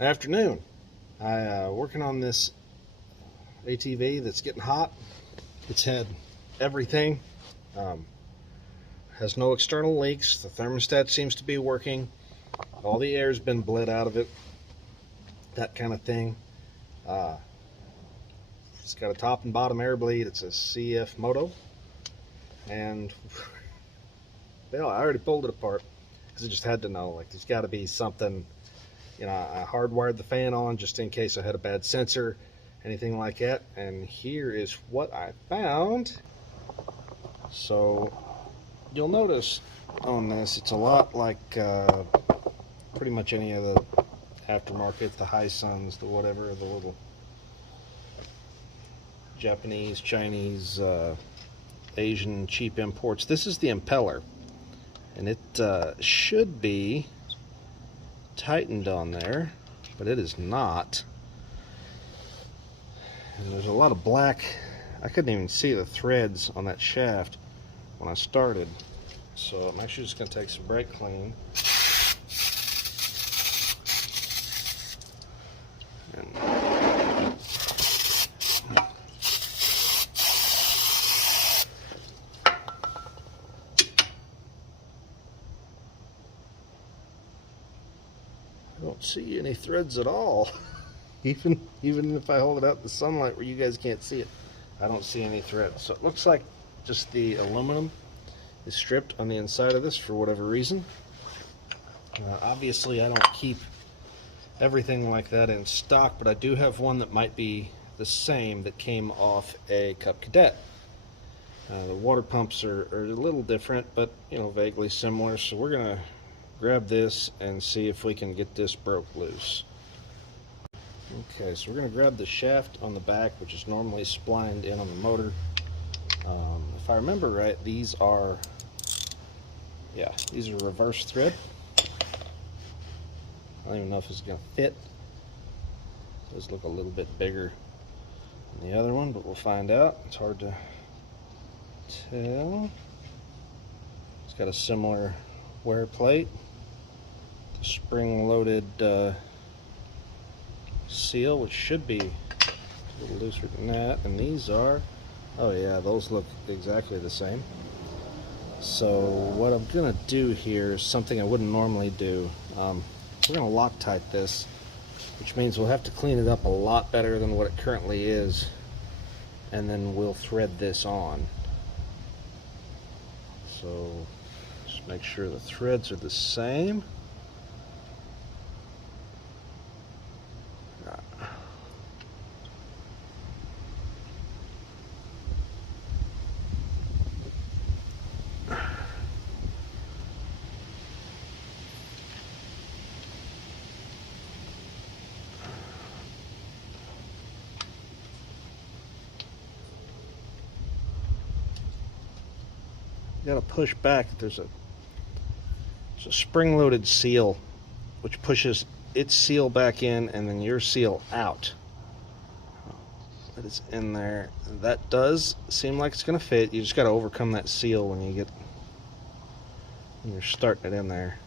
Afternoon. I working on this ATV that's getting hot. It's had everything. Um, has no external leaks. The thermostat seems to be working. All the air's been bled out of it. That kind of thing. It's got a top and bottom air bleed. It's a CfMoto, and well, I already pulled it apart because I just had to know. Like, there's got to be something. You know, I hardwired the fan on just in case I had a bad sensor, anything like that. And here is what I found. So you'll notice on this, it's a lot like pretty much any of the aftermarket, the Hisen's, the whatever, the little Japanese, Chinese, Asian cheap imports. This is the impeller, and it should be tightened on there, but it is not. And there's a lot of black. I couldn't even see the threads on that shaft when I started, so I'm actually just going to take some brake clean and I don't see any threads at all. Even if I hold it out in the sunlight where you guys can't see it, I don't see any threads. So it looks like just the aluminum is stripped on the inside of this for whatever reason. Obviously I don't keep everything like that in stock, but I do have one that might be the same that came off a Cub Cadet. The water pumps are a little different, but you know, vaguely similar. So we're gonna grab this and see if we can get this broke loose. Okay, so we're going to grab the shaft on the back, which is normally splined in on the motor. If I remember right, these are reverse thread. I don't even know if it's going to fit. It does look a little bit bigger than the other one, but we'll find out. It's hard to tell. It's got a similar wear plate, spring-loaded seal, which should be a little looser than that, and these are, oh yeah, those look exactly the same. So what I'm gonna do here is something I wouldn't normally do. We're gonna Loctite this, which means we'll have to clean it up a lot better than what it currently is, and then we'll thread this on. So just make sure the threads are the same. You gotta push back. There's a spring-loaded seal which pushes its seal back in and then your seal out. That is in there. That does seem like it's gonna fit. You just gotta overcome that seal when you're starting it in there.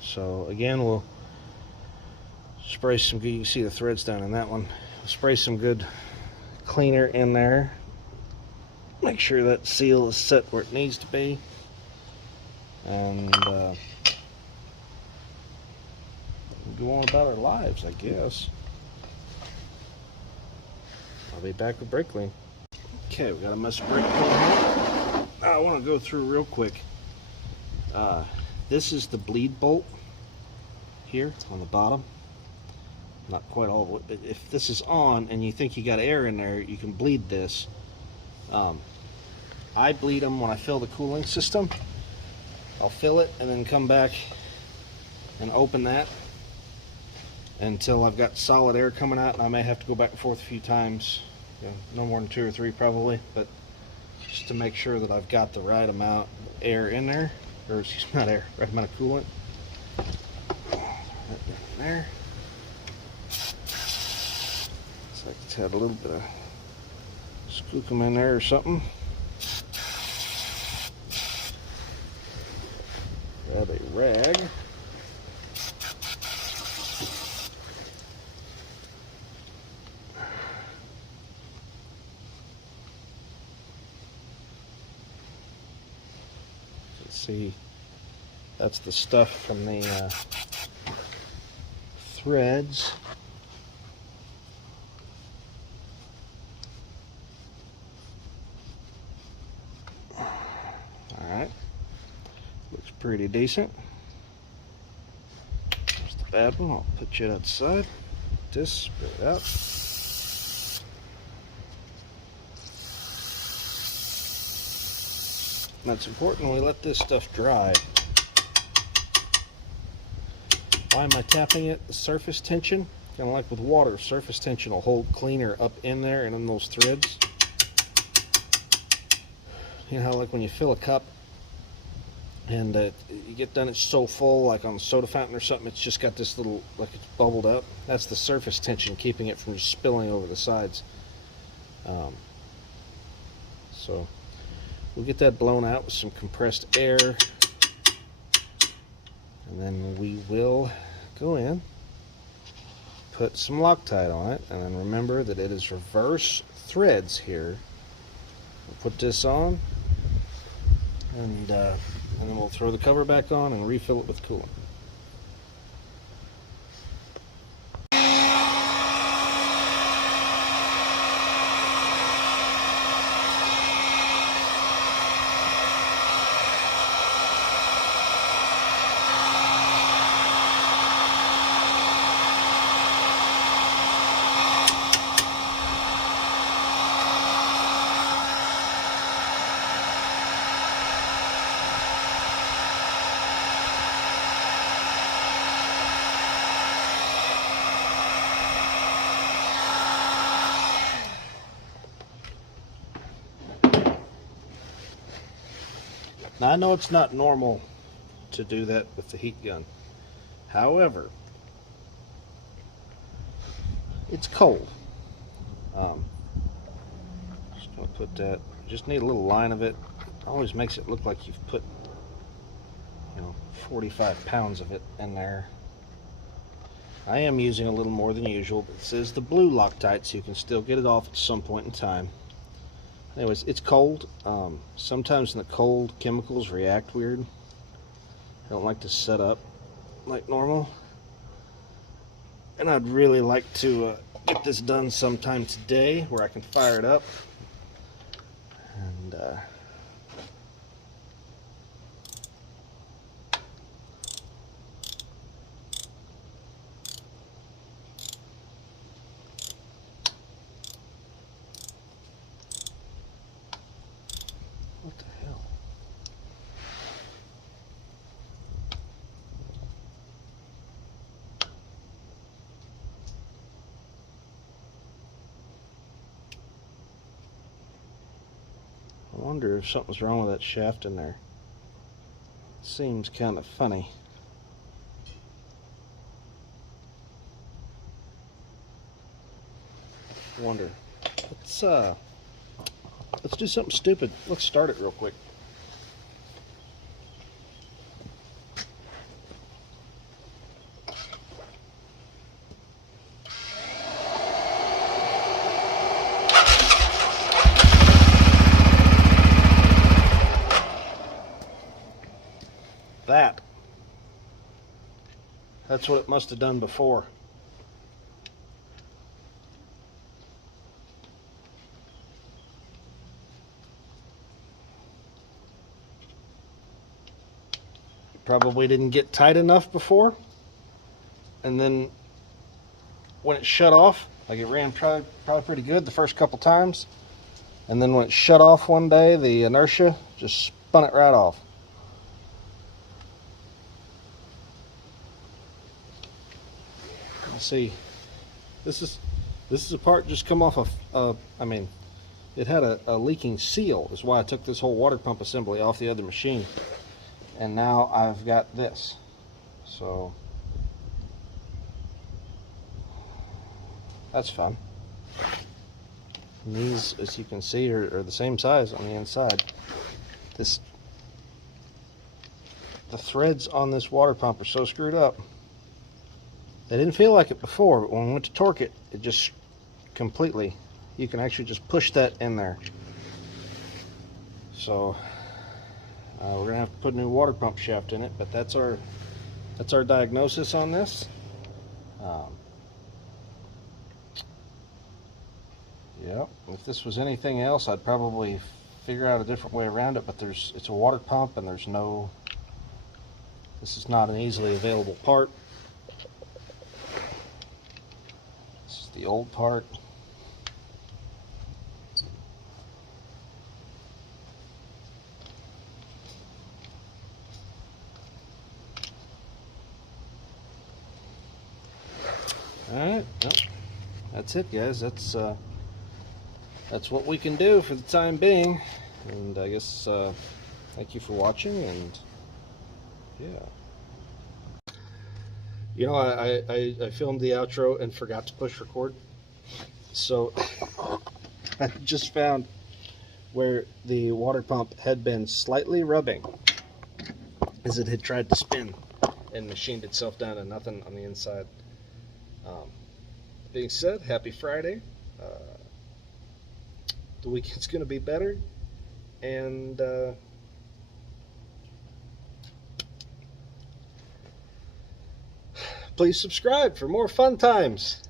So again, we'll spray some good, you can see the threads down in that one. We'll spray some good cleaner in there. Make sure that seal is set where it needs to be, and go on about our lives, I guess. I'll be back with brake clean. Okay, we got a mess of brake clean here. I want to go through real quick. This is the bleed bolt here on the bottom. Not quite all of it, but if this is on and you think you got air in there, you can bleed this. I bleed them when I fill the cooling system. I'll fill it and then come back and open that until I've got solid air coming out, and I may have to go back and forth a few times, you know, no more than 2 or 3 probably, but just to make sure that I've got the right amount of air in there, or excuse me, not air, right amount of coolant. That down there. Looks like it's had a little bit of skookum in there or something. Grab a rag. See, that's the stuff from the threads. Alright, looks pretty decent. There's the bad one. I'll put you outside. This, spit it out. That's important. We let this stuff dry. Why am I tapping it? The surface tension, kind of like with water, surface tension will hold cleaner up in there and in those threads. You know how like when you fill a cup and you get done, it's so full, like on a soda fountain or something, it's just got this little, like it's bubbled up. That's the surface tension keeping it from just spilling over the sides. So we'll get that blown out with some compressed air, and then we will go in, put some Loctite on it, and then remember that it is reverse threads here. We'll put this on, and then we'll throw the cover back on and refill it with coolant. Now, I know it's not normal to do that with the heat gun. However, it's cold. Just going to put that, just need a little line of it. It always makes it look like you've put, 45 pounds of it in there. I am using a little more than usual, but this is the blue Loctite, so you can still get it off at some point in time. Anyways, it's cold. Sometimes in the cold, chemicals react weird. I don't like to set up like normal. And I'd really like to get this done sometime today where I can fire it up. And what the hell? I wonder if something's wrong with that shaft in there. Seems kind of funny. I wonder. Let's do something stupid. Let's start it real quick. That's what it must have done before. Probably didn't get tight enough before, and then when it shut off, like it ran probably pretty good the first couple times, and then when it shut off one day, the inertia just spun it right off. Let's see, this is a part just come off of I mean, it had a leaking seal, is why I took this whole water pump assembly off the other machine. And now I've got this. So that's fun. And these, as you can see, are the same size on the inside. The threads on this water pump are so screwed up. They didn't feel like it before, but when we went to torque it, it just completely, you can actually just push that in there. So We're gonna have to put a new water pump shaft in it, but that's our diagnosis on this. Yeah, if this was anything else, I'd probably figure out a different way around it, but it's a water pump and this is not an easily available part. This is the old part. Alright, well, that's it, guys. That's what we can do for the time being. And I guess thank you for watching, and yeah. You know, I filmed the outro and forgot to push record. So I just found where the water pump had been slightly rubbing as it had tried to spin and machined itself down, and nothing on the inside. Being said, happy Friday. The weekend's going to be better, and please subscribe for more fun times.